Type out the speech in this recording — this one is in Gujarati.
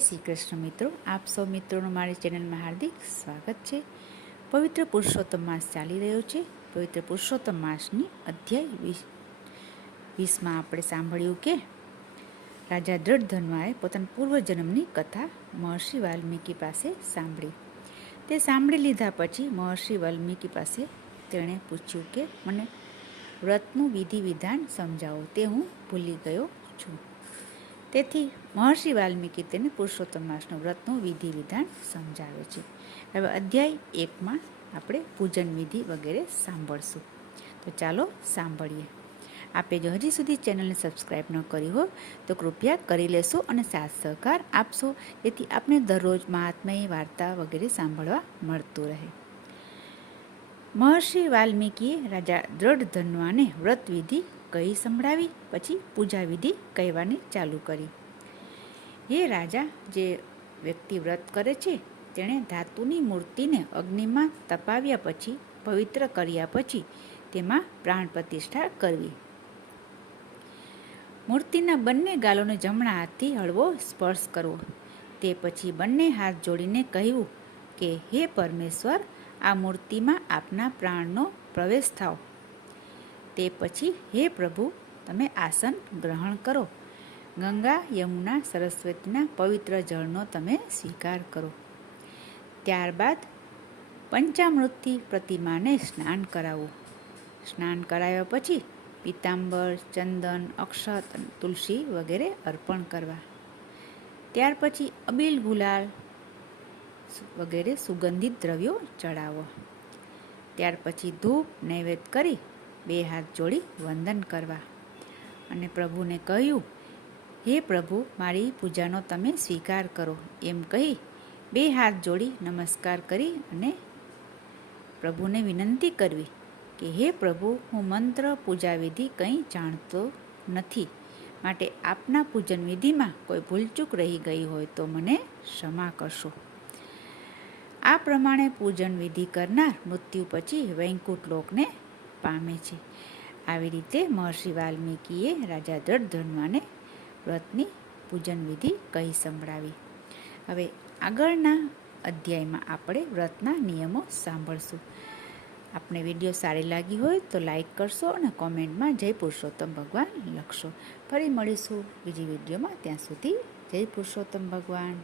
શ્રી કૃષ્ણ મિત્રો, આપ સૌ મિત્રોનું મારી ચેનલમાં હાર્દિક સ્વાગત છે। પવિત્ર પુરુષોત્તમ માસ ચાલી રહ્યો છે। પવિત્ર પુરુષોત્તમ માસની અધ્યાય 20માં આપણે સાંભળ્યું કે રાજા દ્રઢધન્વાએ પોતાના પૂર્વજન્મની કથા મહર્ષિ વાલ્મીકી પાસે સાંભળી। તે સાંભળી લીધા પછી મહર્ષિ વાલ્મીકી પાસે તેણે પૂછ્યું કે મને વ્રતનું વિધિ વિધાન સમજાવો, તે હું ભૂલી ગયો છું। તેથી મહર્ષિ વાલ્મીકી તેને પુરુષોત્તમ માસનું વ્રતનું વિધિ વિધાન સમજાવે છે। હવે અધ્યાય 1માં આપણે પૂજન વિધિ વગેરે સાંભળશું, તો ચાલો સાંભળીએ। આપે જો હજી સુધી ચેનલને સબસ્ક્રાઈબ ન કરી હોય તો કૃપયા કરી લેશો અને સાથ સહકાર આપશો, જેથી આપને દરરોજ મહાત્મ્ય વાર્તા વગેરે સાંભળવા મળતું રહે। મહર્ષિ વાલ્મીકીએ રાજા દ્રઢધન્વાને વ્રત વિધિ કહી સંભળાવી, પછી પૂજા વિધિ કહેવાની ચાલુ કરી। હે રાજા, જે વ્યક્તિ વ્રત કરે છે તેણે ધાતુની મૂર્તિને અગ્નિમાં તપાવ્યા પછી, પવિત્ર કર્યા પછી તેમાં પ્રાણ પ્રતિષ્ઠા કરવી। મૂર્તિના બંને ગાલોને જમણા હાથથી હળવો સ્પર્શ કરવો। તે પછી બંને હાથ જોડીને કહેવું કે હે પરમેશ્વર, આ મૂર્તિમાં આપના પ્રાણનો પ્રવેશ થાઓ। તે પછી હે પ્રભુ, તમે આસન ગ્રહણ કરો। ગંગા, યમુના, સરસ્વતીના પવિત્ર જળનો તમે સ્વીકાર કરો। ત્યારબાદ પંચામૃતથી પ્રતિમાને સ્નાન કરાવો। સ્નાન કરાવ્યા પછી પીતાંબર, ચંદન, અક્ષત અને તુલસી વગેરે અર્પણ કરવા। ત્યાર પછી અબીલ, ગુલાલ વગેરે સુગંધિત દ્રવ્યો ચડાવો। ત્યાર પછી ધૂપ નૈવેદ્ય કરી 2 હાથ જોડી વંદન કરવા અને પ્રભુને કહ્યું, હે પ્રભુ, મારી પૂજાનો તમે સ્વીકાર કરો, એમ કહી 2 હાથ જોડી નમસ્કાર કરી અને પ્રભુને વિનંતી કરવી કે હે પ્રભુ, હું મંત્ર પૂજા વિધિ કંઈ જાણતો નથી, માટે આપના પૂજન વિધિમાં કોઈ ભૂલચૂક રહી ગઈ હોય તો મને ક્ષમા કરશો। આ પ્રમાણે પૂજન વિધિ કરનાર મૃત્યુ પછી વૈકુંઠ લોકને પામે છે। આવી રીતે મહર્ષિ વાલ્મીકીએ રાજા દ્રઢધન્વાને વ્રતની પૂજન વિધિ કહી સંભળાવી। હવે આગળના અધ્યાયમાં આપણે વ્રતના નિયમો સાંભળશું। આપને વિડીયો સારી લાગી હોય તો લાઈક કરશો અને કોમેન્ટમાં જય પુરુષોત્તમ ભગવાન લખશો। ફરી મળીશું બીજી વિડીયોમાં, ત્યાં સુધી જય પુરુષોત્તમ ભગવાન।